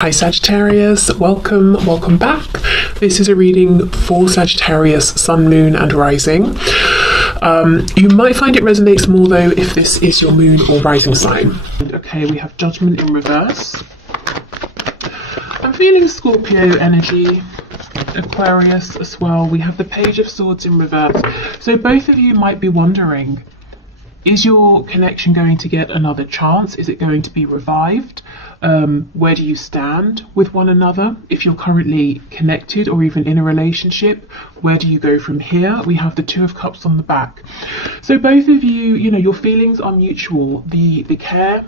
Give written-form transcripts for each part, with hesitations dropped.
Hi Sagittarius, welcome back. This is a reading for Sagittarius Sun, Moon and Rising. You might find it resonates more though if this is your moon or rising sign. Okay, we have Judgment in reverse. I'm feeling Scorpio energy, Aquarius as well. We have the Page of Swords in reverse. So both of you might be wondering, is your connection going to get another chance? Is it going to be revived? Where do you stand with one another? If you're currently connected or even in a relationship, where do you go from here? We have the Two of Cups on the back. So both of you, your feelings are mutual. The care,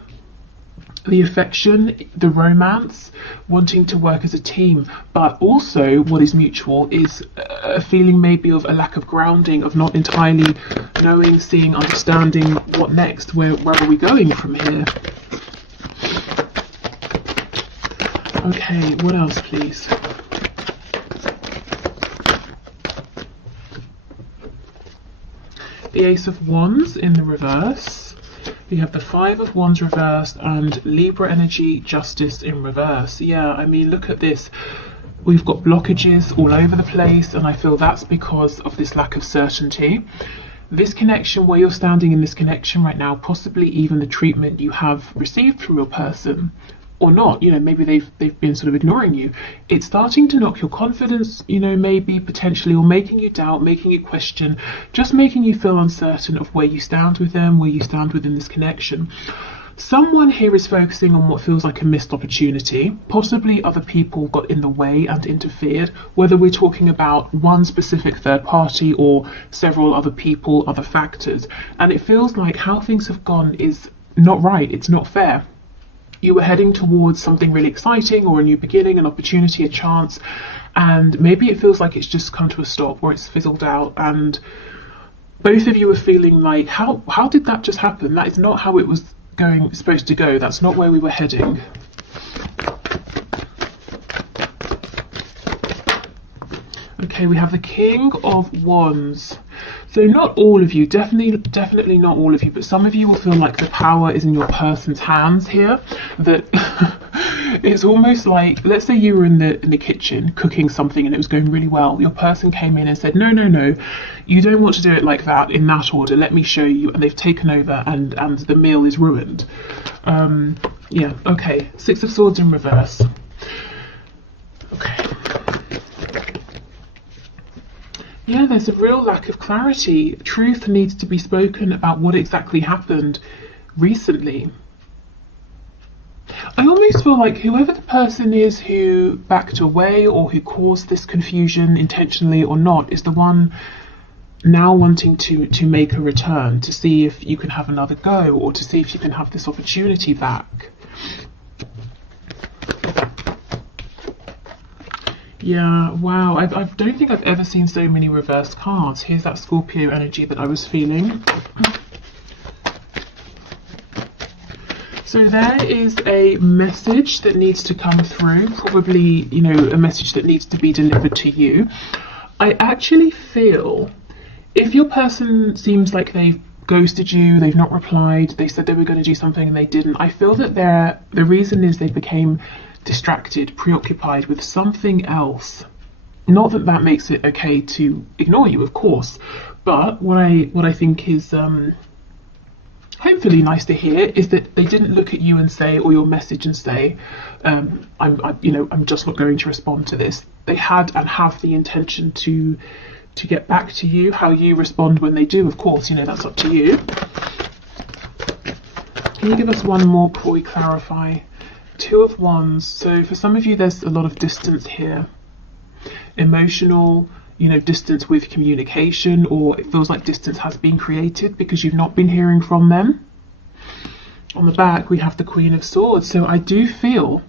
the affection, the romance, wanting to work as a team, but also what is mutual is a feeling maybe of a lack of grounding, of not entirely knowing, seeing, understanding what next, where are we going from here? Okay, what else please? The Ace of Wands in the reverse. We have the Five of Wands reversed and Libra energy, Justice in reverse. Yeah, I mean, look at this. We've got blockages all over the place, and I feel that's because of this lack of certainty. This connection, where you're standing in this connection right now, possibly even the treatment you have received from your person, or not, maybe they've been sort of ignoring you. It's starting to knock your confidence, maybe potentially, or making you doubt, making you question, just making you feel uncertain of where you stand with them, where you stand within this connection. Someone here is focusing on what feels like a missed opportunity. Possibly other people got in the way and interfered, whether we're talking about one specific third party or several other people, other factors. And it feels like how things have gone is not right, it's not fair. You were heading towards something really exciting, or a new beginning, an opportunity, a chance, and maybe it feels like it's just come to a stop, or it's fizzled out, and both of you are feeling like, how did that just happen? That is not how it was supposed to go. That's not where we were heading. Okay, we have the King of Wands. So not all of you, definitely not all of you, but some of you will feel like the power is in your person's hands here. That it's almost like, let's say you were in the kitchen cooking something and it was going really well. Your person came in and said, no, you don't want to do it like that, in that order. Let me show you. And they've taken over and the meal is ruined. Yeah, okay. Six of Swords in reverse. Okay. Yeah, there's a real lack of clarity. Truth needs to be spoken about what exactly happened recently. I almost feel like whoever the person is who backed away or who caused this confusion, intentionally or not, is the one now wanting to make a return, to see if you can have another go, or to see if you can have this opportunity back. Yeah, wow, I don't think I've ever seen so many reversed cards. Here's that Scorpio energy that I was feeling. So there is a message that needs to come through, probably, a message that needs to be delivered to you. I actually feel if your person seems like they've ghosted you, they've not replied, they said they were going to do something and they didn't, I feel that the reason is they became distracted, preoccupied with something else. Not that makes it okay to ignore you, of course, but what I think is hopefully nice to hear is that they didn't look at you and say, or your message and say, I'm just not going to respond to this. They had and have the intention to get back to you. How you respond when they do, of course, that's up to you. Can you give us one more before we clarify? Two of Wands. So for some of you, there's a lot of distance here. Emotional, distance with communication, or it feels like distance has been created because you've not been hearing from them. On the back, we have the Queen of Swords. So I do feel,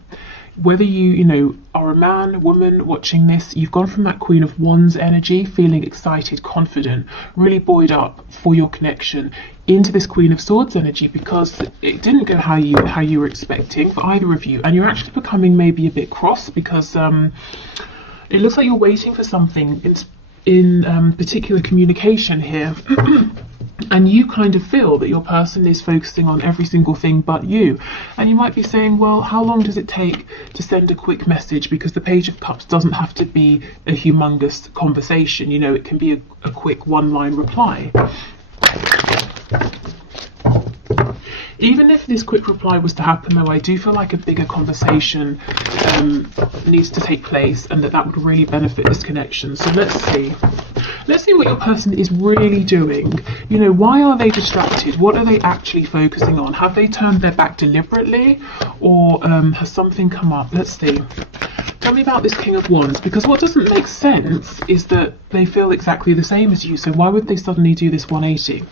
whether you, are a man, woman watching this, you've gone from that Queen of Wands energy, feeling excited, confident, really buoyed up for your connection, into this Queen of Swords energy because it didn't go how you were expecting for either of you, and you're actually becoming maybe a bit cross because it looks like you're waiting for something in particular communication here. and you kind of feel that your person is focusing on every single thing but you. And you might be saying, well, how long does it take to send a quick message? Because the Page of Cups doesn't have to be a humongous conversation, you know, it can be a quick one-line reply. Even if this quick reply was to happen, though, I do feel like a bigger conversation needs to take place, and that would really benefit this connection. So let's see. Let's see what your person is really doing. You know, why are they distracted? What are they actually focusing on? Have they turned their back deliberately, or has something come up? Let's see. Tell me about this King of Wands, because what doesn't make sense is that they feel exactly the same as you. So why would they suddenly do this 180?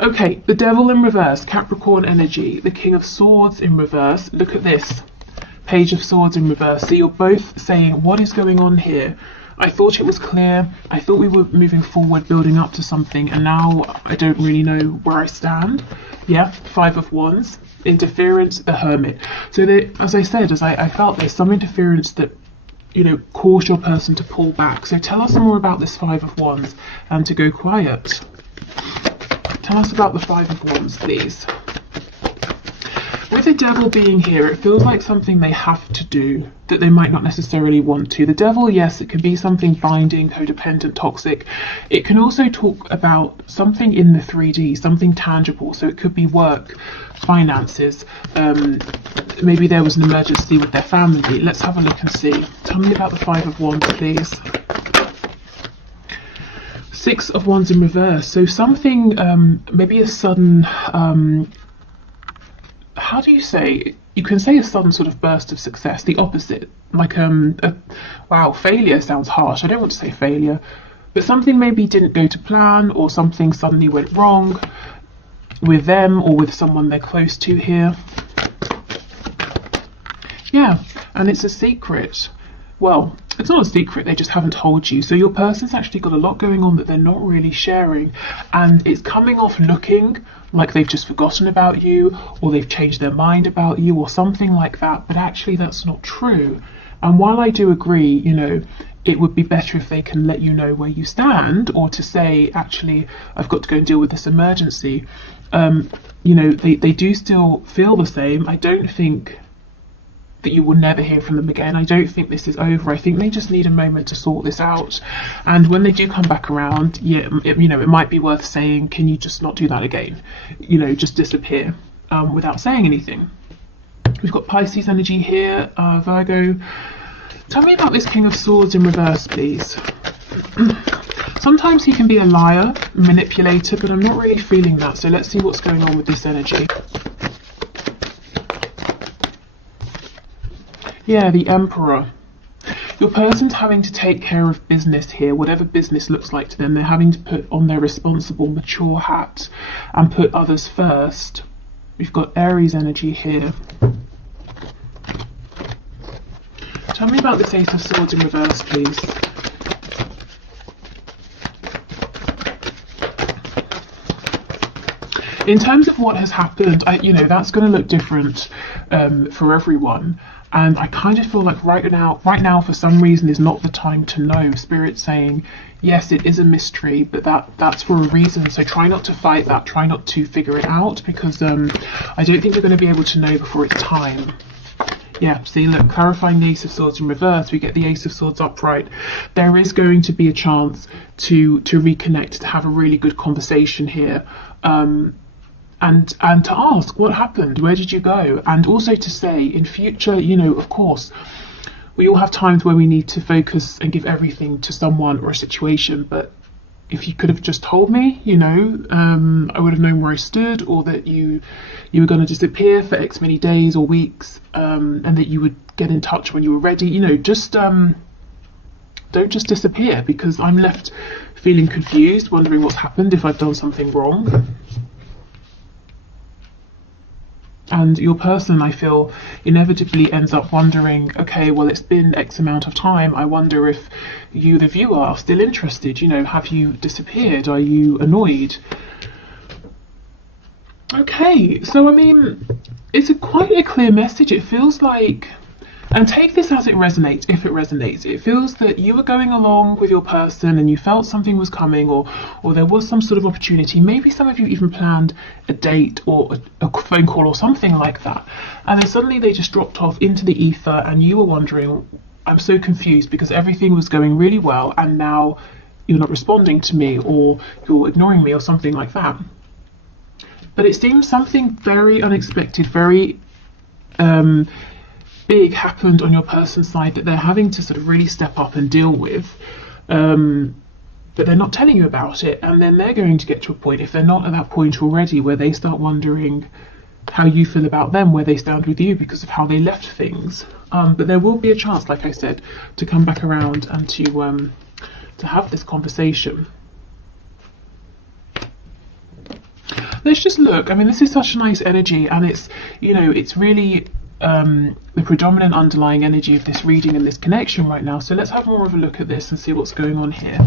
Okay, the Devil in reverse, Capricorn energy, the King of Swords in reverse. Look at this, Page of Swords in reverse. So you're both saying, what is going on here? I thought it was clear. I thought we were moving forward, building up to something, and now I don't really know where I stand. Yeah, Five of Wands, interference, the Hermit. So as I said, I felt there's some interference that, you know, caused your person to pull back. So tell us more about this Five of Wands and to go quiet. Tell us about the Five of Wands, please. With the Devil being here, it feels like something they have to do that they might not necessarily want to. The Devil, yes, it can be something binding, codependent, toxic. It can also talk about something in the 3D, something tangible. So it could be work, finances, maybe there was an emergency with their family. Let's have a look and see. Tell me about the Five of Wands, please. Six of Wands in reverse. So something, maybe a sudden, how do you say? You can say a sudden sort of burst of success. The opposite, like wow, failure sounds harsh. I don't want to say failure, but something maybe didn't go to plan, or something suddenly went wrong with them or with someone they're close to here. Yeah, and it's a secret. Well, it's not a secret, they just haven't told you. So your person's actually got a lot going on that they're not really sharing, and it's coming off looking like they've just forgotten about you, or they've changed their mind about you, or something like that, but actually that's not true. And while I do agree, you know, it would be better if they can let you know where you stand, or to say, actually, I've got to go and deal with this emergency. You know, they do still feel the same. I don't think that you will never hear from them again. I don't think this is over. I think they just need a moment to sort this out. And when they do come back around, yeah, you know, it might be worth saying, can you just not do that again? You know, just disappear without saying anything. We've got Pisces energy here, Virgo. Tell me about this King of Swords in reverse, please. Sometimes he can be a liar, manipulator, but I'm not really feeling that. So let's see what's going on with this energy. Yeah, the Emperor. Your person's having to take care of business here, whatever business looks like to them. They're having to put on their responsible, mature hat and put others first. We've got Aries energy here. Tell me about this Ace of Swords in reverse, please. In terms of what has happened, you know, that's going to look different for everyone. And I kind of feel like right now, for some reason, is not the time to know. Spirit's saying, yes, it is a mystery, but that's for a reason. So try not to fight that. Try not to figure it out, because I don't think you're going to be able to know before it's time. Yeah, see, look, clarifying the Ace of Swords in reverse, we get the Ace of Swords upright. There is going to be a chance to reconnect, to have a really good conversation here. And to ask what happened, where did you go? And also to say in future, you know, of course, we all have times where we need to focus and give everything to someone or a situation, but if you could have just told me, you know, I would have known where I stood, or that you were going to disappear for X many days or weeks, and that you would get in touch when you were ready. You know, just don't just disappear, because I'm left feeling confused, wondering what's happened, if I've done something wrong. And your person, I feel, inevitably ends up wondering, okay, well, it's been X amount of time. I wonder if you, the viewer, are still interested. You know, have you disappeared? Are you annoyed? Okay, so I mean, it's quite a clear message. It feels like And take this as it resonates, if it resonates. It feels that you were going along with your person and you felt something was coming, or there was some sort of opportunity. Maybe some of you even planned a date or a phone call or something like that. And then suddenly they just dropped off into the ether and you were wondering, I'm so confused because everything was going really well and now you're not responding to me, or you're ignoring me, or something like that. But it seems something very unexpected, very big happened on your person's side that they're having to sort of really step up and deal with, but they're not telling you about it. And then they're going to get to a point, if they're not at that point already, where they start wondering how you feel about them, where they stand with you because of how they left things. But there will be a chance, like I said, to come back around and to have this conversation. Let's just look. I mean, this is such a nice energy, and it's, you know, it's really the predominant underlying energy of this reading and this connection right now. So let's have more of a look at this and see what's going on here.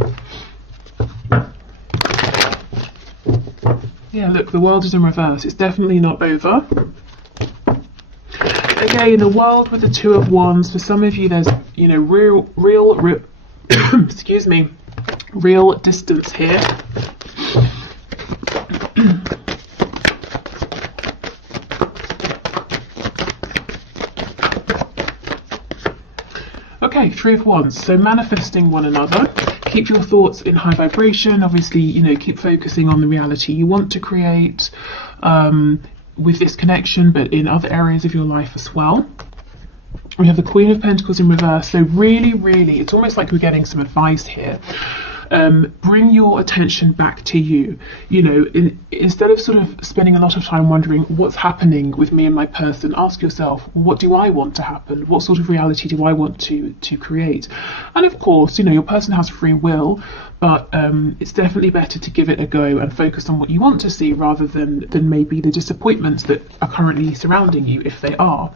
Yeah, look, the world is in reverse. It's definitely not over. Again, the world with the Two of Wands. For some of you, there's, you know, real excuse me, real distance here. Okay, Three of Wands. So manifesting one another. Keep your thoughts in high vibration. Obviously, you know, keep focusing on the reality you want to create with this connection, but in other areas of your life as well. We have the Queen of Pentacles in reverse. So really, it's almost like we're getting some advice here. Bring your attention back to you. You know, instead of sort of spending a lot of time wondering what's happening with me and my person, ask yourself, what do I want to happen? What sort of reality do I want to create? And of course, you know, your person has free will, but it's definitely better to give it a go and focus on what you want to see rather than maybe the disappointments that are currently surrounding you, if they are.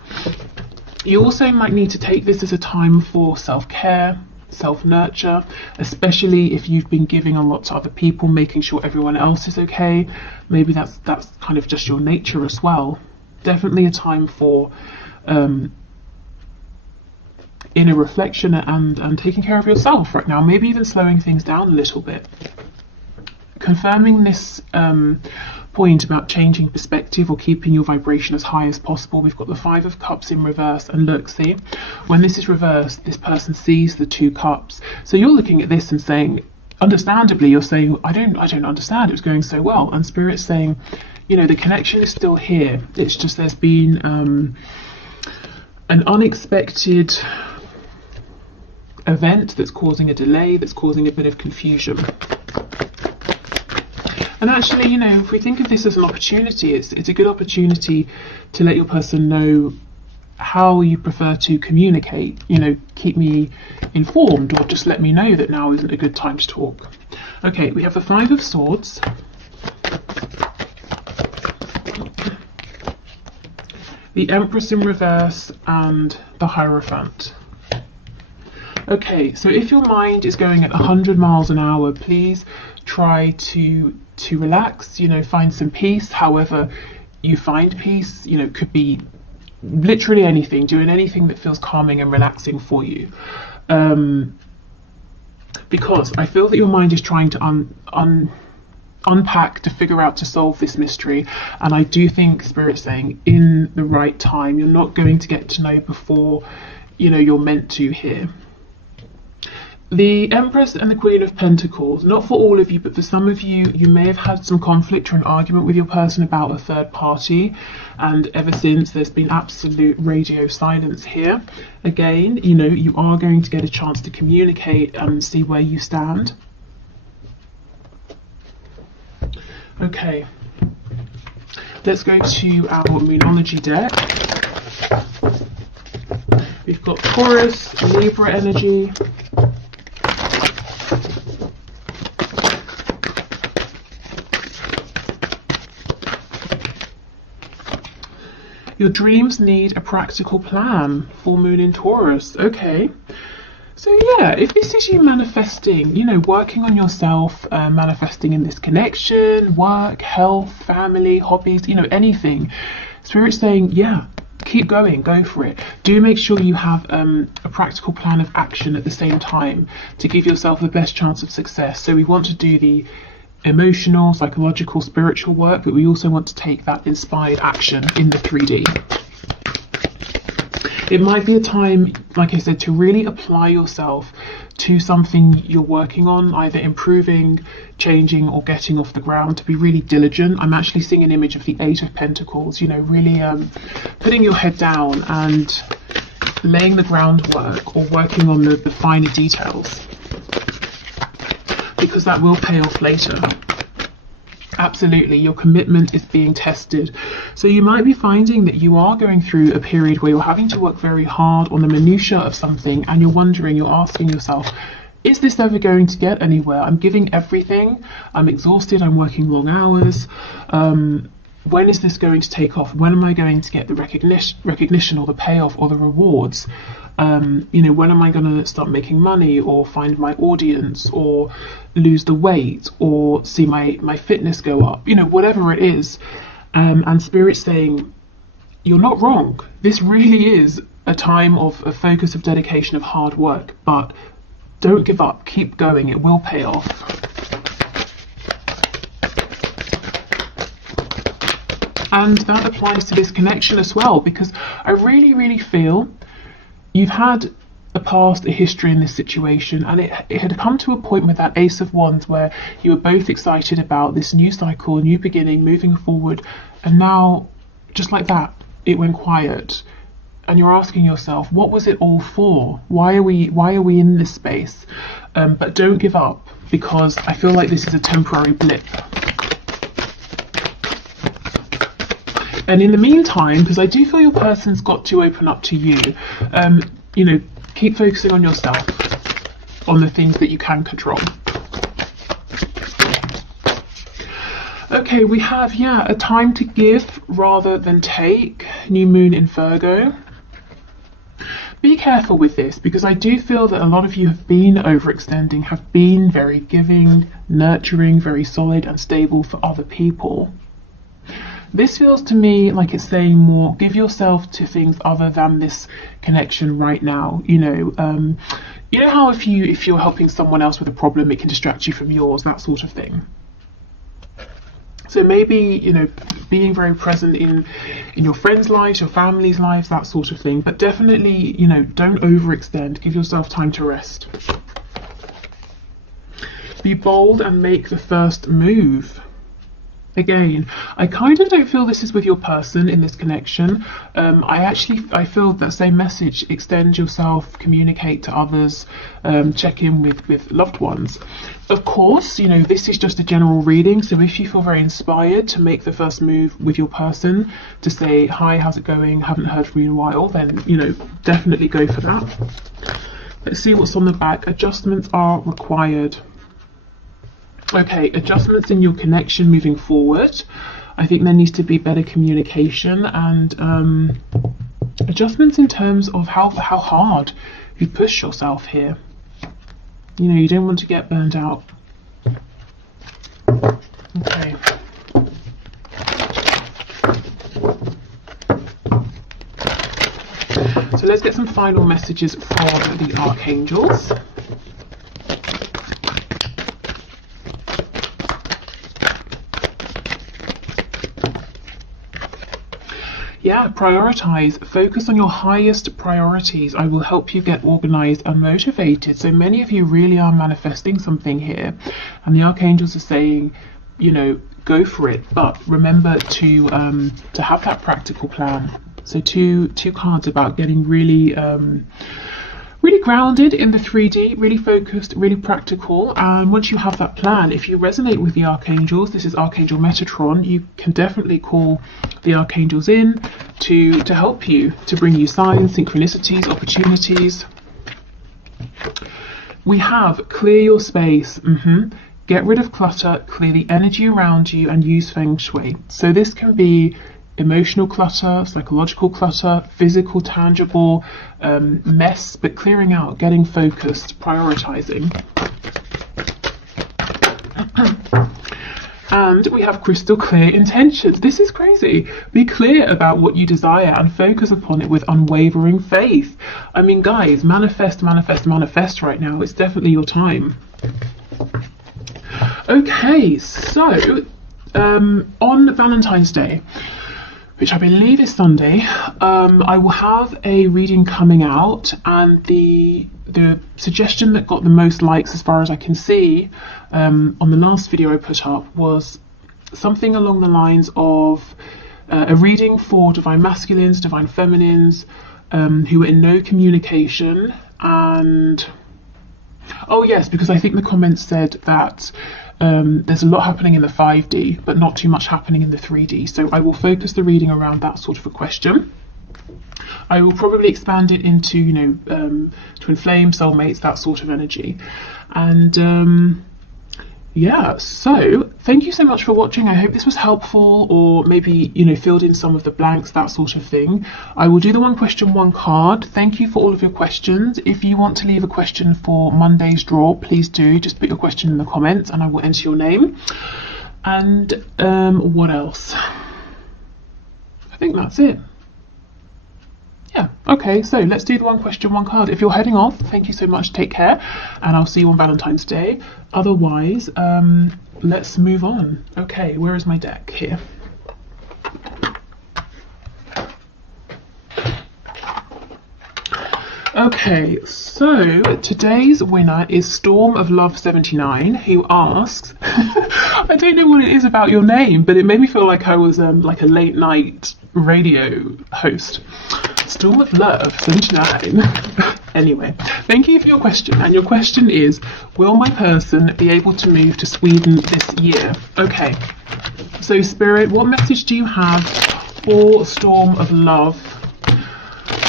You also might need to take this as a time for self-care, self-nurture, especially if you've been giving a lot to other people, making sure everyone else is okay. Maybe that's kind of just your nature as well. Definitely a time for inner reflection and taking care of yourself right now. Maybe even slowing things down a little bit. Confirming this point about changing perspective or keeping your vibration as high as possible. We've got the Five of Cups in reverse, and look, see, when this is reversed, this person sees the Two Cups. So you're looking at this and saying, understandably, you're saying, I don't understand, it was going so well. And Spirit's saying, you know, the connection is still here. It's just there's been an unexpected event that's causing a delay, that's causing a bit of confusion. And actually, you know, if we think of this as an opportunity, it's a good opportunity to let your person know how you prefer to communicate. You know, keep me informed, or just let me know that now isn't a good time to talk. Okay, we have the Five of Swords. The Empress in reverse and the Hierophant. Okay, so if your mind is going at 100 miles an hour, please try to relax, you know, find some peace. However you find peace, you know, could be literally anything, doing anything that feels calming and relaxing for you. Because I feel that your mind is trying to unpack, to figure out, to solve this mystery. And I do think Spirit's saying in the right time. You're not going to get to know before, you know, you're meant to here. The Empress and the Queen of Pentacles, not for all of you, but for some of you, you may have had some conflict or an argument with your person about a third party, and ever since there's been absolute radio silence here. Again, you know, you are going to get a chance to communicate and see where you stand. Okay, let's go to our Moonology deck. We've got Taurus, Libra energy. Your dreams need a practical plan. Full moon in Taurus. Okay. So yeah, if this is you manifesting, you know, working on yourself, manifesting in this connection, work, health, family, hobbies, you know, anything. Spirit's saying, yeah, keep going, go for it. Do make sure you have a practical plan of action at the same time to give yourself the best chance of success. So we want to do the emotional, psychological, spiritual work, but we also want to take that inspired action in the 3D. It might be a time, like I said, to really apply yourself to something you're working on, either improving, changing, or getting off the ground, to be really diligent. I'm actually seeing an image of the 8 of Pentacles, you know, really putting your head down and laying the groundwork or working on the finer details, because that will pay off later. Absolutely, your commitment is being tested. So you might be finding that you are going through a period where you're having to work very hard on the minutiae of something, and you're wondering, you're asking yourself, is this ever going to get anywhere? I'm giving everything, I'm exhausted, I'm working long hours. When is this going to take off? When am I going to get the recognition or the payoff or the rewards? You know, when am I going to start making money or find my audience or lose the weight or see my fitness go up? You know, whatever it is. And Spirit's saying, you're not wrong. This really is a time of a focus, of dedication, of hard work. But don't give up. Keep going. It will pay off. And that applies to this connection as well, because I really, really feel you've had a past, a history in this situation, and it had come to a point with that Ace of Wands where you were both excited about this new cycle, new beginning, moving forward, and now, just like that, it went quiet. And you're asking yourself, what was it all for? Why are we in this space? But don't give up, because I feel like this is a temporary blip. And in the meantime, because I do feel your person's got to open up to you, you know, keep focusing on yourself, on the things that you can control. Okay, we have, a time to give rather than take. New moon in Virgo. Be careful with this, because I do feel that a lot of you have been overextending, have been very giving, nurturing, very solid and stable for other people. This feels to me like it's saying more, give yourself to things other than this connection right now. You know how if you're helping someone else with a problem, it can distract you from yours, that sort of thing. So maybe, you know, being very present in your friends' lives, your family's lives, that sort of thing. But definitely, you know, don't overextend. Give yourself time to rest. Be bold and make the first move. Again, I kind of don't feel this is with your person in this connection. I feel that same message. Extend yourself, communicate to others, check in with loved ones. Of course, you know, this is just a general reading, so if you feel very inspired to make the first move with your person, to say, hi, how's it going, haven't heard from you in a while, then, you know, definitely go for that. Let's see what's on the back. Adjustments are required. Okay, adjustments in your connection moving forward. I think there needs to be better communication and adjustments in terms of how hard you push yourself here. You know, you don't want to get burned out. Okay. So let's get some final messages from the archangels. Prioritize. Focus on your highest priorities. I will help you get organized and motivated. So many of you really are manifesting something here, and the archangels are saying, you know, go for it, but remember to have that practical plan. So two cards about getting really really grounded in the 3D, really focused, really practical. And once you have that plan, if you resonate with the archangels, this is Archangel Metatron, you can definitely call the archangels in to help you, to bring you signs, synchronicities, opportunities. We have clear your space. Get rid of clutter, clear the energy around you, and use feng shui. So this can be emotional clutter, psychological clutter, physical, tangible mess, but clearing out, getting focused, prioritizing. And we have crystal clear intentions. This is crazy. Be clear about what you desire and focus upon it with unwavering faith. I mean, guys, manifest, manifest, manifest right now. It's definitely your time. Okay, so on Valentine's Day, which I believe is Sunday, I will have a reading coming out, and the suggestion that got the most likes as far as I can see on the last video I put up was something along the lines of a reading for divine masculines, divine feminines, who are in no communication. And oh yes, because I think the comments said that there's a lot happening in the 5D, but not too much happening in the 3D. So I will focus the reading around that sort of a question. I will probably expand it into, you know, twin flame, soulmates, that sort of energy. And yeah, so thank you so much for watching. I hope this was helpful, or maybe, you know, filled in some of the blanks, that sort of thing. I will do the one question, one card. Thank you for all of your questions. If you want to leave a question for Monday's draw, please do. Just put your question in the comments and I will enter your name. And what else? I think that's it. Yeah, okay, so let's do the one question, one card. If you're heading off, thank you so much, take care, and I'll see you on Valentine's Day. Otherwise, let's move on. Okay, where is my deck? Here. Okay, so today's winner is Storm of Love 79, who asks, I don't know what it is about your name, but it made me feel like I was like a late night radio host. Storm of Love 79. Anyway, thank you for your question, and your question is, will my person be able to move to Sweden this year? Okay, so Spirit, what message do you have for Storm of Love?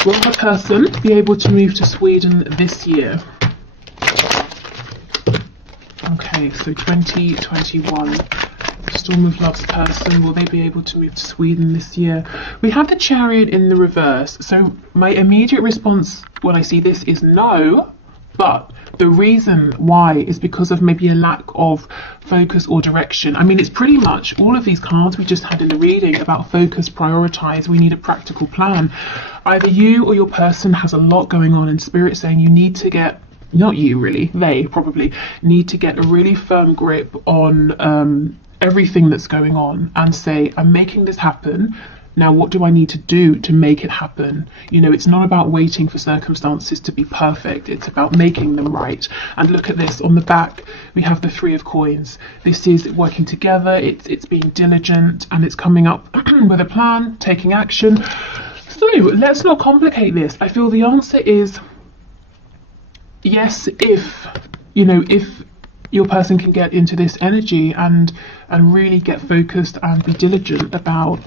Will my person be able to move to Sweden this year? Okay, so 2021. Storm of Love's person, will they be able to move to Sweden this year? We have the Chariot in the reverse, so my immediate response when I see this is no, but the reason why is because of maybe a lack of focus or direction. I mean, it's pretty much all of these cards we just had in the reading about focus, prioritize. We need a practical plan. Either you or your person has a lot going on, in Spirit saying you need to get, not you really, they probably need to get a really firm grip on everything that's going on and say, I'm making this happen. Now, what do I need to do to make it happen? You know, it's not about waiting for circumstances to be perfect. It's about making them right. And look at this on the back. We have the Three of Coins. This is working together. It's being diligent, and it's coming up with a plan, taking action. So let's not complicate this. I feel the answer is yes, if, you know, if your person can get into this energy and really get focused and be diligent about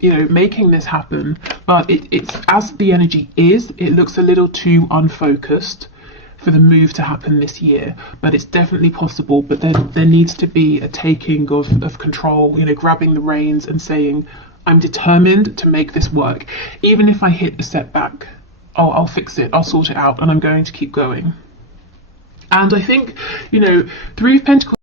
you know, making this happen. But it's as the energy is, it looks a little too unfocused for the move to happen this year, but it's definitely possible. But there needs to be a taking of control, you know, grabbing the reins and saying, I'm determined to make this work. Even if I hit a setback, I'll fix it, I'll sort it out, and I'm going to keep going. And I think, you know, Three of Pentacles